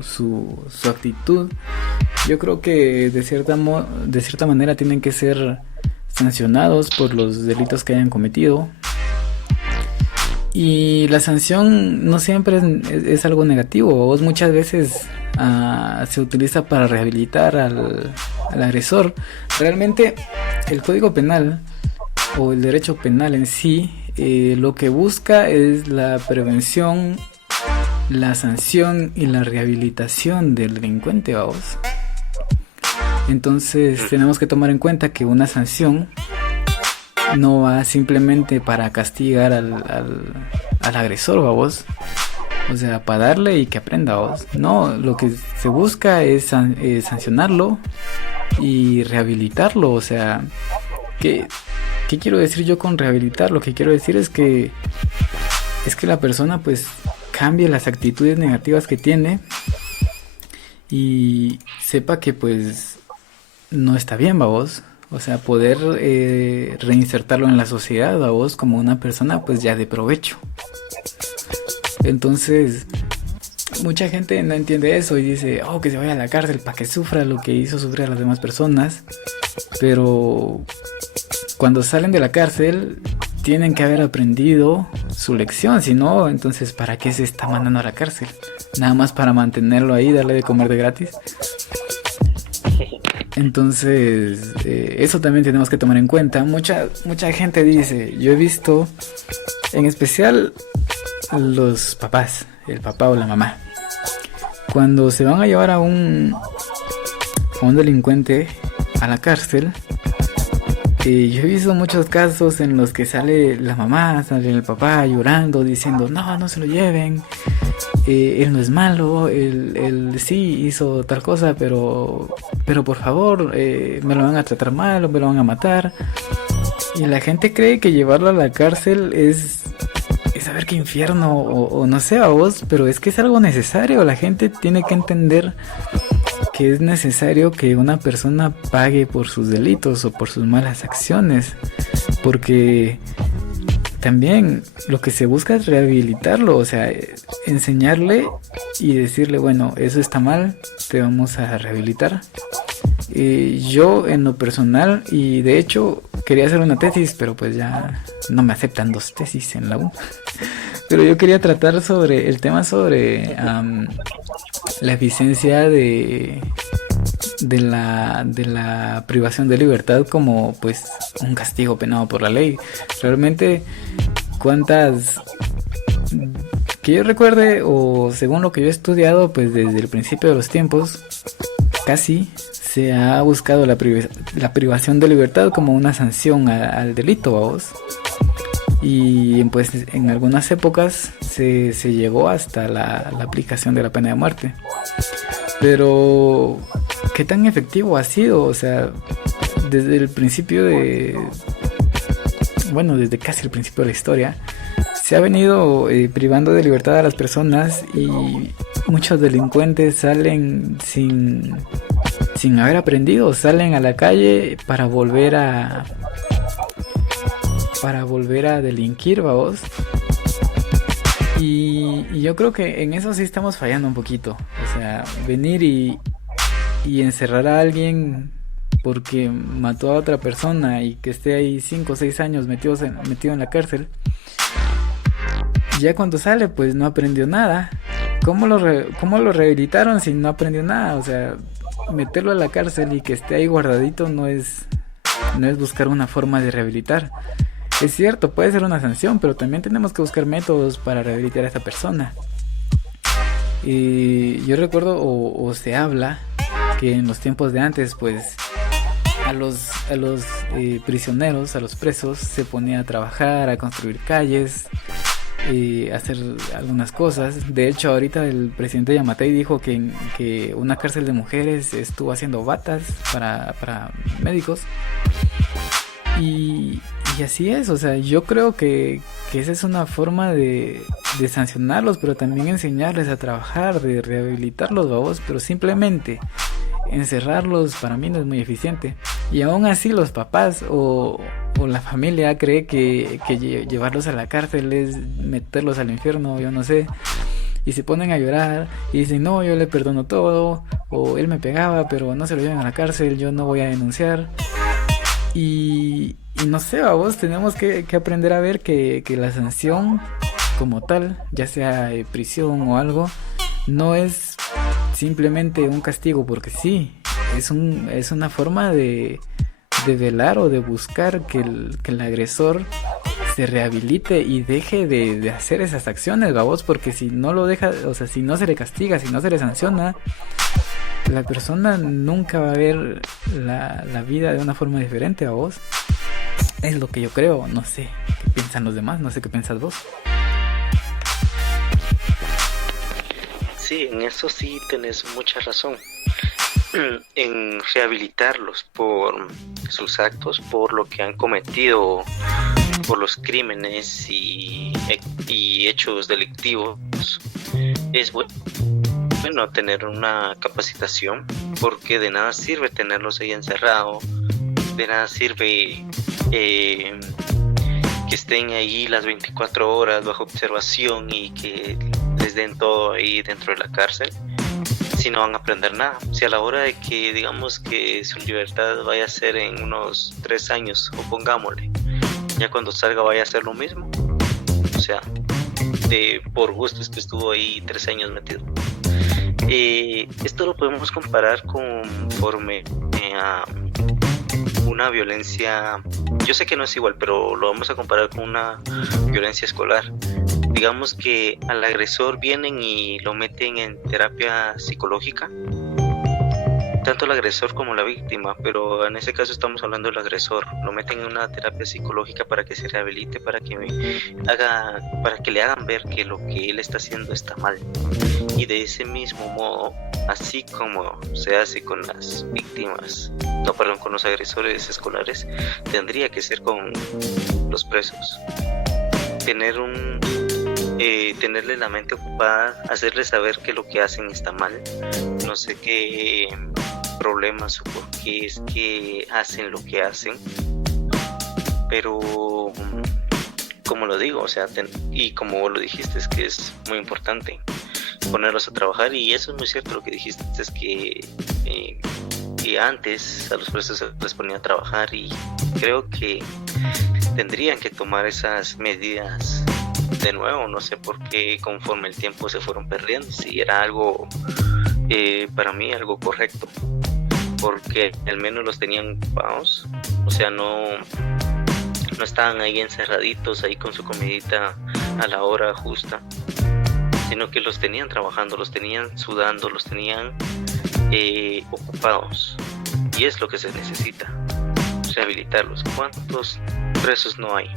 su actitud, yo creo que de cierta manera tienen que ser sancionados por los delitos que hayan cometido. Y la sanción no siempre es algo negativo. Vos muchas veces se utiliza para rehabilitar al agresor. Realmente el Código Penal o el derecho penal en sí lo que busca es la prevención, la sanción y la rehabilitación del delincuente, vamos. Entonces tenemos que tomar en cuenta que una sanción no va simplemente para castigar al agresor, vamos. O sea, para darle y que aprenda, vos. No, lo que se busca es sancionarlo y rehabilitarlo. O sea, ¿qué quiero decir yo con rehabilitar? Lo que quiero decir es que la persona pues cambie las actitudes negativas que tiene y sepa que pues no está bien, vos. O sea, poder reinsertarlo en la sociedad, vos, como una persona pues ya de provecho. Entonces, mucha gente no entiende eso y dice, oh, que se vaya a la cárcel para que sufra lo que hizo sufrir a las demás personas. Pero cuando salen de la cárcel tienen que haber aprendido su lección, si no, entonces ¿para qué se está mandando a la cárcel? Nada más para mantenerlo ahí, darle de comer de gratis. Entonces, eso también tenemos que tomar en cuenta. Mucha gente dice, yo he visto, en especial los papás, el papá o la mamá, cuando se van a llevar a un delincuente a la cárcel, yo he visto muchos casos en los que sale la mamá, sale el papá llorando, diciendo, no se lo lleven, él no es malo, él sí hizo tal cosa, pero por favor, me lo van a tratar mal o me lo van a matar. Y la gente cree que llevarlo a la cárcel es saber qué infierno o no sé a vos, pero es que es algo necesario. La gente tiene que entender que es necesario que una persona pague por sus delitos o por sus malas acciones, porque también lo que se busca es rehabilitarlo, o sea, enseñarle y decirle, bueno, eso está mal, te vamos a rehabilitar. Yo en lo personal, y de hecho quería hacer una tesis, pero pues ya no me aceptan 2 tesis en la U. Pero yo quería tratar sobre el tema sobre la eficiencia de la privación de libertad como pues un castigo penado por la ley. Realmente, cuántas que yo recuerde, o según lo que yo he estudiado, pues desde el principio de los tiempos casi se ha buscado la privación de libertad como una sanción al delito, vamos. Y pues en algunas épocas se llegó hasta la aplicación de la pena de muerte. Pero ¿qué tan efectivo ha sido? O sea, desde el principio desde casi el principio de la historia, se ha venido privando de libertad a las personas y muchos delincuentes salen sin haber aprendido, salen a la calle para volver a delinquir, vamos. Y yo creo que en eso sí estamos fallando un poquito. O sea, venir y encerrar a alguien porque mató a otra persona y que esté ahí 5 o 6 años metido en la cárcel, ya cuando sale pues no aprendió nada. ¿Cómo lo rehabilitaron si no aprendió nada? O sea, meterlo a la cárcel y que esté ahí guardadito no es buscar una forma de rehabilitar. Es cierto, puede ser una sanción, pero también tenemos que buscar métodos para rehabilitar a esa persona. Yo recuerdo o se habla que en los tiempos de antes, pues a los prisioneros, a los presos, se ponía a trabajar, a construir calles, hacer algunas cosas. De hecho, ahorita el presidente Yamatei dijo que una cárcel de mujeres estuvo haciendo batas para médicos. Y así es, o sea, yo creo que esa es una forma de sancionarlos, pero también enseñarles a trabajar, de rehabilitarlos, babos, pero simplemente encerrarlos para mí no es muy eficiente. Y aún así los papás o la familia cree que llevarlos a la cárcel es meterlos al infierno, yo no sé. y se ponen a llorar y dicen, no, yo le perdono todo, o él me pegaba, pero no se lo lleven a la cárcel, yo no voy a denunciar. Y no sé, vos tenemos que aprender a ver que la sanción como tal, ya sea prisión o algo, no es simplemente un castigo porque sí, es una forma de velar o de buscar que el agresor se rehabilite y deje de hacer esas acciones, babos, porque si no lo deja, o sea, si no se le castiga, si no se le sanciona, la persona nunca va a ver la vida de una forma diferente, babos. Es lo que yo creo, no sé qué piensan los demás, no sé qué piensas vos. Sí, en eso sí tenés mucha razón. En rehabilitarlos por sus actos, por lo que han cometido, por los crímenes y hechos delictivos, es bueno tener una capacitación, porque de nada sirve tenerlos ahí encerrados, de nada sirve que estén ahí las 24 horas bajo observación y que les den todo ahí dentro de la cárcel, si no van a aprender nada. Si a la hora de que digamos que su libertad vaya a ser en unos 3 años, o pongámosle, ya cuando salga vaya a hacer lo mismo, o sea, por gusto es que estuvo ahí 3 años metido. Esto lo podemos comparar conforme a una violencia, yo sé que no es igual, pero lo vamos a comparar con una violencia escolar. Digamos que al agresor vienen y lo meten en terapia psicológica, tanto el agresor como la víctima, pero en ese caso estamos hablando del agresor. Lo meten en una terapia psicológica para que se rehabilite, para que le hagan ver que lo que él está haciendo está mal. Y de ese mismo modo, así como se hace con las víctimas, con los agresores escolares, tendría que ser con los presos. Tenerle la mente ocupada, hacerles saber que lo que hacen está mal. No sé qué problemas o por qué es que hacen lo que hacen, pero como lo digo, o sea, y como lo dijiste, es que es muy importante ponerlos a trabajar. Y eso es muy cierto lo que dijiste, es que antes a los presos se les ponía a trabajar, y creo que tendrían que tomar esas medidas de nuevo. No sé por qué conforme el tiempo se fueron perdiendo, si era algo para mí algo correcto, porque al menos los tenían ocupados, o sea, no estaban ahí encerraditos ahí con su comidita a la hora justa, sino que los tenían trabajando, los tenían sudando, los tenían ocupados. Y es lo que se necesita, rehabilitarlos. ¿Cuántos presos no hay?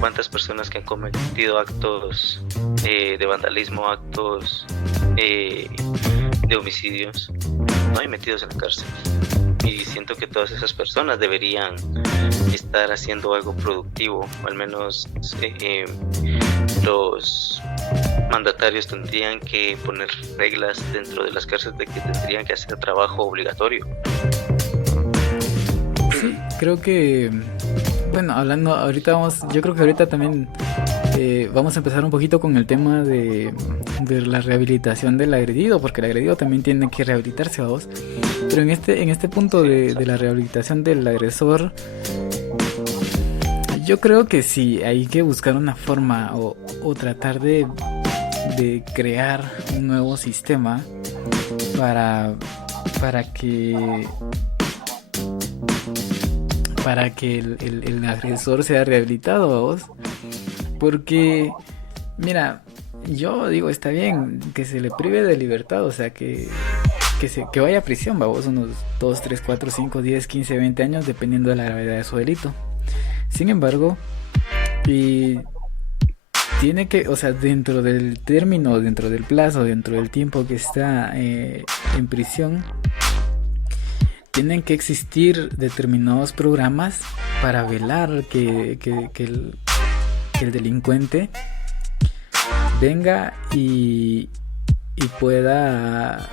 ¿Cuántas personas que han cometido actos de vandalismo, actos de homicidios, no hay metidos en la cárcel? Y siento que todas esas personas deberían estar haciendo algo productivo, o al menos los mandatarios tendrían que poner reglas dentro de las cárceles de que tendrían que hacer trabajo obligatorio. Sí, creo que, bueno, hablando ahorita yo creo que ahorita también vamos a empezar un poquito con el tema de la rehabilitación del agredido, porque el agredido también tiene que rehabilitarse, vamos. Pero en este punto de la rehabilitación del agresor, yo creo que sí, hay que buscar una forma o tratar de crear un nuevo sistema para que el agresor sea rehabilitado, ¿vos? Porque, mira, yo digo, está bien que se le prive de libertad, o sea, que vaya a prisión, vamos, unos 2, 3, 4, 5, 10, 15, 20 años, dependiendo de la gravedad de su delito. Sin embargo, tiene que, o sea, dentro del término, dentro del plazo, dentro del tiempo que está en prisión, tienen que existir determinados programas para velar que el delincuente venga y pueda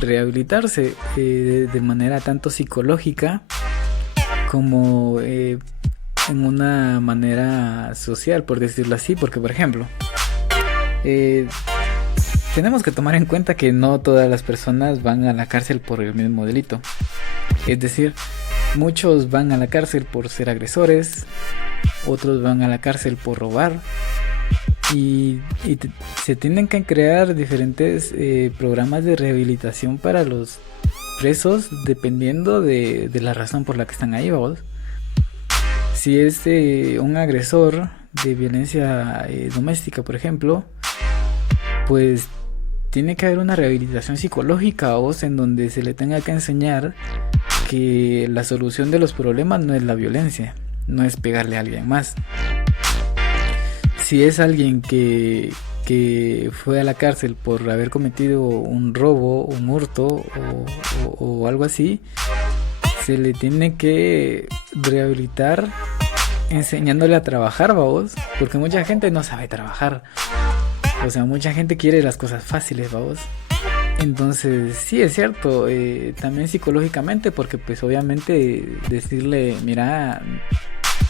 rehabilitarse de manera tanto psicológica como en una manera social, por decirlo así. Porque, por ejemplo, tenemos que tomar en cuenta que no todas las personas van a la cárcel por el mismo delito. Es decir, muchos van a la cárcel por ser agresores, otros van a la cárcel por robar, y se tienen que crear diferentes programas de rehabilitación para los presos dependiendo de la razón por la que están ahí, ¿vos? Si es un agresor de violencia doméstica, por ejemplo, pues tiene que haber una rehabilitación psicológica, ¿vos? En donde se le tenga que enseñar que la solución de los problemas no es la violencia, no es pegarle a alguien más. Si es alguien que fue a la cárcel por haber cometido un robo, un hurto o algo así, se le tiene que rehabilitar enseñándole a trabajar, vamos, porque mucha gente no sabe trabajar. O sea, mucha gente quiere las cosas fáciles, vamos. Entonces, sí es cierto, también psicológicamente, porque pues obviamente decirle, mira,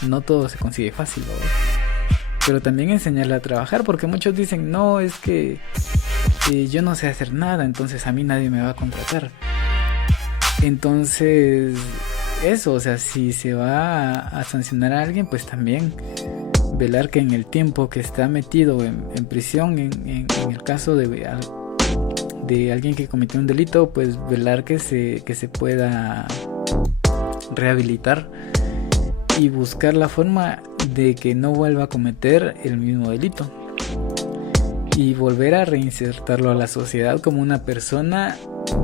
no todo se consigue fácil, vamos. Pero también enseñarle a trabajar, porque muchos dicen, no, es que yo no sé hacer nada, entonces a mí nadie me va a contratar. Entonces, eso, o sea, si se va a sancionar a alguien, pues también velar que en el tiempo que está metido en prisión, en el caso de alguien que cometió un delito, pues velar que se pueda rehabilitar y buscar la forma de que no vuelva a cometer el mismo delito y volver a reinsertarlo a la sociedad como una persona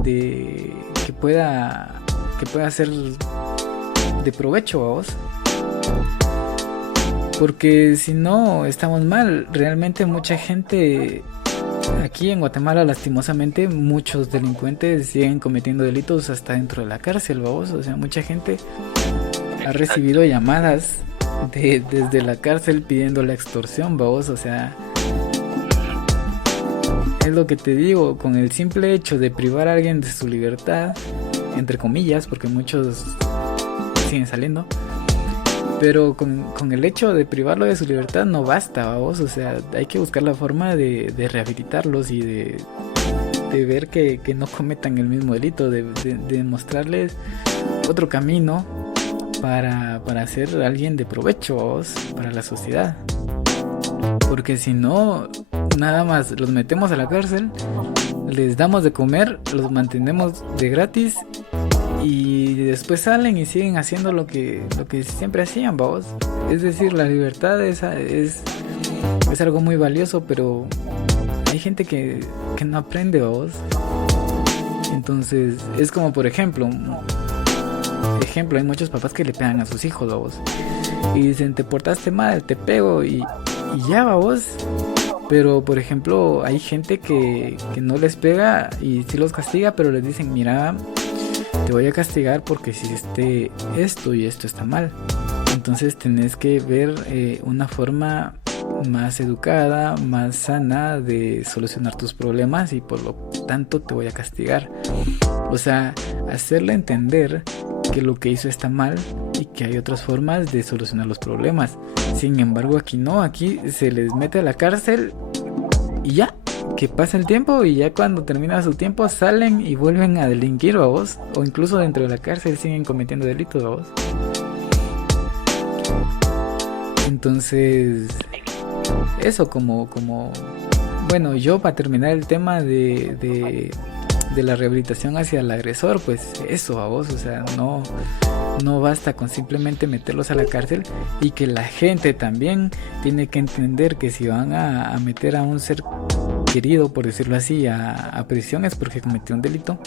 que pueda ser de provecho a vos, porque si no estamos mal. Realmente mucha gente aquí en Guatemala, lastimosamente, muchos delincuentes siguen cometiendo delitos hasta dentro de la cárcel, vos. O sea, mucha gente ha recibido llamadas desde la cárcel pidiendo la extorsión, vos. O sea, es lo que te digo, con el simple hecho de privar a alguien de su libertad, entre comillas, porque muchos siguen saliendo, pero con el hecho de privarlo de su libertad no basta, vamos. O sea, hay que buscar la forma de rehabilitarlos y de ver que no cometan el mismo delito, de mostrarles otro camino para ser alguien de provecho, vamos, para la sociedad. Porque si no, nada más los metemos a la cárcel, les damos de comer, los mantenemos de gratis y después salen y siguen haciendo lo que siempre hacían, vamos. Es decir, la libertad es algo muy valioso, pero hay gente que no aprende, vamos. Entonces es como, por ejemplo, hay muchos papás que le pegan a sus hijos, vamos, y dicen, te portaste mal, te pego y ya, vamos. Pero por ejemplo, hay gente que no les pega y sí los castiga, pero les dicen, mira, te voy a castigar porque hiciste esto y esto está mal. Entonces tenés que ver una forma más educada, más sana de solucionar tus problemas y por lo tanto te voy a castigar. O sea, hacerle entender que lo que hizo está mal y que hay otras formas de solucionar los problemas. Sin embargo, aquí no, aquí se les mete a la cárcel y ya, que pasa el tiempo y ya cuando termina su tiempo salen y vuelven a delinquir, a vos, o incluso dentro de la cárcel siguen cometiendo delitos, a vos. Entonces, eso como bueno, yo para terminar el tema de la rehabilitación hacia el agresor, pues eso, a vos, o sea, no basta con simplemente meterlos a la cárcel, y que la gente también tiene que entender que si van a meter a un ser querido, por decirlo así, a prisión es porque cometió un delito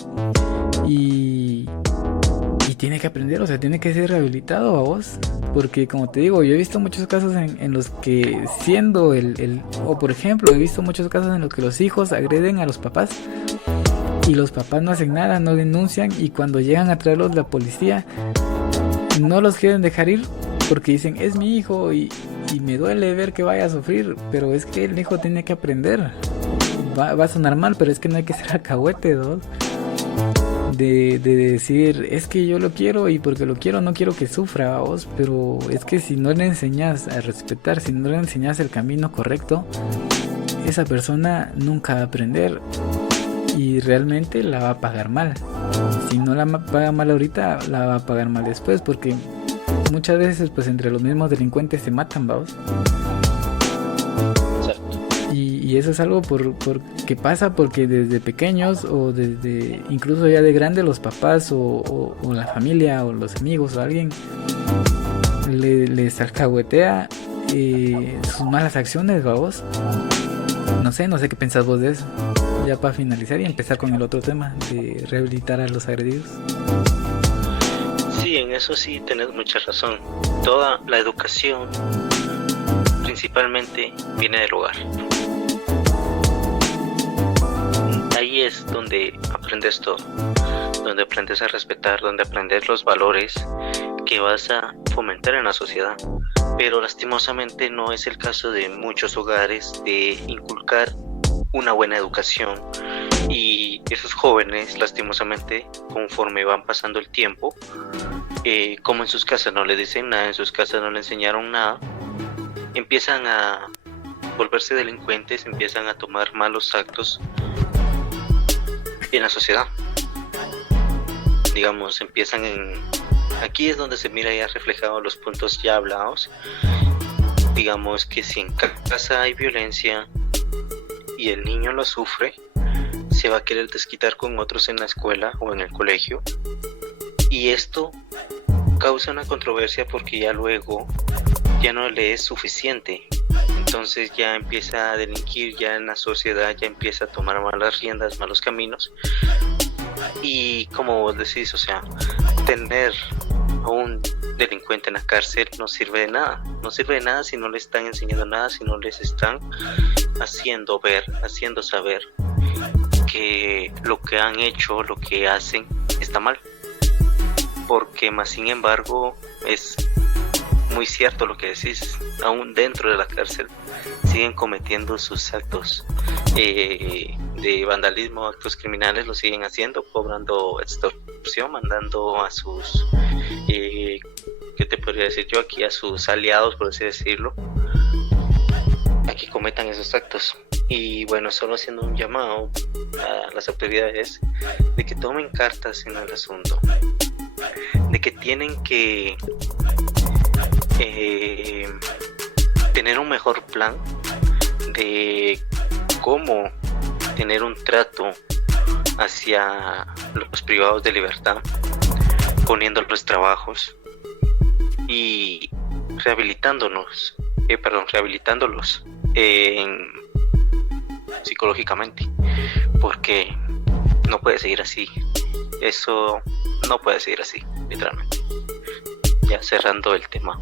y tiene que aprender, o sea, tiene que ser rehabilitado, a vos, porque como te digo, yo he visto muchos casos en los que siendo o por ejemplo, he visto muchos casos en los que los hijos agreden a los papás y los papás no hacen nada, no denuncian, y cuando llegan a traerlos la policía no los quieren dejar ir porque dicen, es mi hijo y me duele ver que vaya a sufrir, pero es que el hijo tiene que aprender. Va a sonar mal, pero es que no hay que ser alcahuete, ¿no? De decir, es que yo lo quiero y porque lo quiero no quiero que sufra, vos. Pero es que si no le enseñas a respetar, si no le enseñas el camino correcto, esa persona nunca va a aprender y realmente la va a pagar mal. Si no la paga mal ahorita, la va a pagar mal después, porque muchas veces pues entre los mismos delincuentes se matan, vamos. Y eso es algo que pasa porque desde pequeños o desde incluso ya de grande los papás o la familia o los amigos o alguien les alcahuetea sus malas acciones, vamos. No sé qué pensás vos de eso. Ya para finalizar y empezar con el otro tema de rehabilitar a los agredidos. Sí, en eso sí tenés mucha razón. Toda la educación principalmente viene del hogar. Ahí es donde aprendes todo, donde aprendes a respetar, donde aprendes los valores que vas a fomentar en la sociedad. Pero lastimosamente no es el caso de muchos hogares de inculcar una buena educación, y esos jóvenes lastimosamente conforme van pasando el tiempo, como en sus casas no le dicen nada, en sus casas no le enseñaron nada, empiezan a volverse delincuentes, empiezan a tomar malos actos en la sociedad. Digamos, aquí es donde se mira ya reflejado los puntos ya hablados. Digamos que si en casa hay violencia y el niño lo sufre, se va a querer desquitar con otros en la escuela o en el colegio, y esto causa una controversia porque ya luego ya no le es suficiente, entonces ya empieza a delinquir, ya en la sociedad ya empieza a tomar malas riendas, malos caminos. Y como vos decís, o sea, tener a un delincuente en la cárcel no sirve de nada si no le están enseñando nada, si no les están haciendo ver, haciendo saber que lo que han hecho, lo que hacen está mal. Porque más sin embargo es muy cierto lo que decís, aún dentro de la cárcel siguen cometiendo sus actos de vandalismo, actos criminales, lo siguen haciendo, cobrando extorsión, mandando a sus ¿qué te podría decir yo? Aquí a sus aliados, por así decirlo, a que cometan esos actos. Y bueno, solo haciendo un llamado a las autoridades de que tomen cartas en el asunto, de que tienen que tener un mejor plan de cómo tener un trato hacia los privados de libertad, poniéndoles trabajos y rehabilitándolos psicológicamente, porque no puede seguir así. Eso no puede seguir así, literalmente. Ya cerrando el tema.